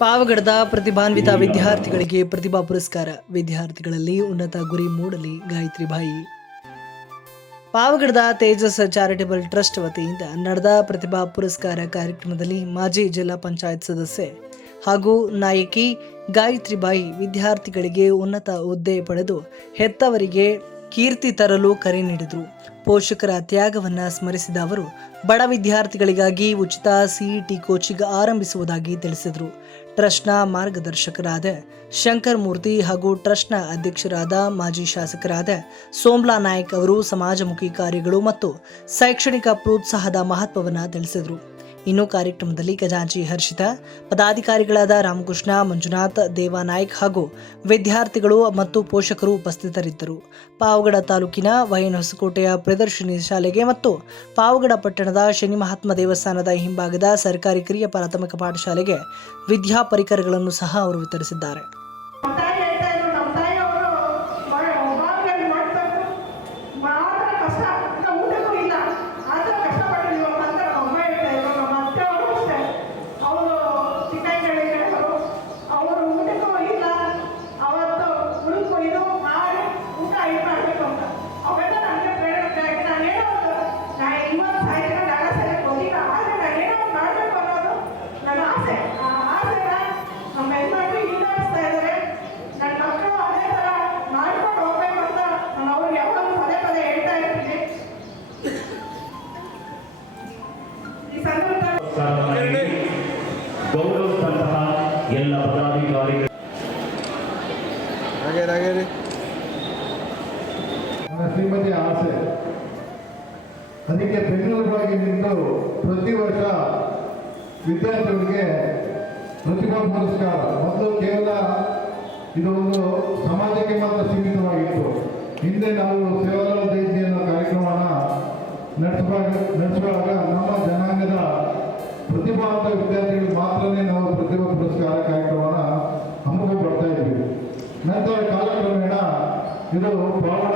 ಪಾವಗಡದ ಪ್ರತಿಭಾನ್ವಿತ ವಿದ್ಯಾರ್ಥಿಗಳಿಗೆ ಪ್ರತಿಭಾ ಪುರಸ್ಕಾರ. ವಿದ್ಯಾರ್ಥಿಗಳಲ್ಲಿ ಉನ್ನತ ಗುರಿ ಮೂಡಲಿ ಗಾಯತ್ರಿಬಾಯಿ. ಪಾವಗಡದ ತೇಜಸ್ ಚಾರಿಟೇಬಲ್ ಟ್ರಸ್ಟ್ ವತಿಯಿಂದ ನಡೆದ ಪ್ರತಿಭಾ ಪುರಸ್ಕಾರ ಕಾರ್ಯಕ್ರಮದಲ್ಲಿ ಮಾಜಿ ಜಿಲ್ಲಾ ಪಂಚಾಯತ್ ಸದಸ್ಯೆ ಹಾಗೂ ನಾಯಕಿ ಗಾಯತ್ರಿಬಾಯಿ ವಿದ್ಯಾರ್ಥಿಗಳಿಗೆ ಉನ್ನತ ಹುದ್ದೆ ಪಡೆದು ಹೆತ್ತವರಿಗೆ ಕೀರ್ತಿ ತರಲು ಕರೆ ನೀಡಿದರು. ಪೋಷಕರ ತ್ಯಾಗವನ್ನು ಸ್ಮರಿಸಿದ ಅವರು ಬಡ ವಿದ್ಯಾರ್ಥಿಗಳಿಗಾಗಿ ಉಚಿತ ಸಿಇಟಿ ಕೋಚಿಂಗ್ ಆರಂಭಿಸುವುದಾಗಿ ತಿಳಿಸಿದರು. ಟ್ರಸ್ಟ್ನ ಮಾರ್ಗದರ್ಶಕರಾದ ಶಂಕರ್ ಮೂರ್ತಿ ಹಾಗೂ ಟ್ರಸ್ಟ್ನ ಅಧ್ಯಕ್ಷರಾದ ಮಾಜಿ ಶಾಸಕರಾದ ಸೋಮ್ಲಾ ನಾಯಕ್ ಅವರು ಸಮಾಜಮುಖಿ ಕಾರ್ಯಗಳು ಮತ್ತು ಶೈಕ್ಷಣಿಕ ಪ್ರೋತ್ಸಾಹದ ಮಹತ್ವವನ್ನು ತಿಳಿಸಿದರು. ಇನ್ನು ಕಾರ್ಯಕ್ರಮದಲ್ಲಿ ಖಜಾಂಚಿ ಹರ್ಷಿತಾ, ಪದಾಧಿಕಾರಿಗಳಾದ ರಾಮಕೃಷ್ಣ, ಮಂಜುನಾಥ್, ದೇವಾನಾಯ್ಕ್ ಹಾಗೂ ವಿದ್ಯಾರ್ಥಿಗಳು ಮತ್ತು ಪೋಷಕರು ಉಪಸ್ಥಿತರಿದ್ದರು. ಪಾವಗಡ ತಾಲೂಕಿನ ವೈನ್ ಹೊಸಕೋಟೆಯ ಪ್ರದರ್ಶನಿ ಶಾಲೆಗೆ ಮತ್ತು ಪಾವಗಡ ಪಟ್ಟಣದ ಶನಿ ಮಹಾತ್ಮ ದೇವಸ್ಥಾನದ ಹಿಂಭಾಗದ ಸರ್ಕಾರಿ ಕಿರಿಯ ಪ್ರಾಥಮಿಕ ಪಾಠಶಾಲೆಗೆ ವಿದ್ಯಾ ಪರಿಕರಗಳನ್ನು ಸಹ ಅವರು ವಿತರಿಸಿದ್ದಾರೆ. ಗೌರವಿಸಿದಂತಹ ಎಲ್ಲ ಪದಾಧಿಕಾರಿಗಳು ನನ್ನ ಶ್ರೀಮತಿ ಆಸೆ ಅದಕ್ಕೆ ಬೆನ್ನೆಲುಬಾಗಿ ನಿಂತು ಪ್ರತಿ ವರ್ಷ ವಿದ್ಯಾರ್ಥಿಗಳಿಗೆ ಪ್ರತಿಭಾ ಪುರಸ್ಕಾರ ಮತ್ತು ಕೇವಲ ಇದೊಂದು ಸಮಾಜಕ್ಕೆ ಮಾತ್ರ ಸೀಮಿತವಾಗಿತ್ತು. ಹಿಂದೆ ನಾವು ಸೇವಾಲಾಲ್ ಜಯಂತಿ ಅನ್ನೋ ಕಾರ್ಯಕ್ರಮನ ನಡೆಸುವಾಗ ನಮ್ಮ ಜನಾಂಗದ ಪ್ರತಿಭಾವಂತ ವಿದ್ಯಾರ್ಥಿಗಳಿಗೆ ಮಾತ್ರನೇ ನಾವು ಪ್ರತಿಭಾ ಪುರಸ್ಕಾರ ಕಾರ್ಯಕ್ರಮನ ಹಮ್ಮಿಕೊಂಡು ಬರ್ತಾ ಇದ್ವಿ. ನಂತರ ಕಾಲಕ್ರಮೇಣ ಇದು ಪಾವಗಡ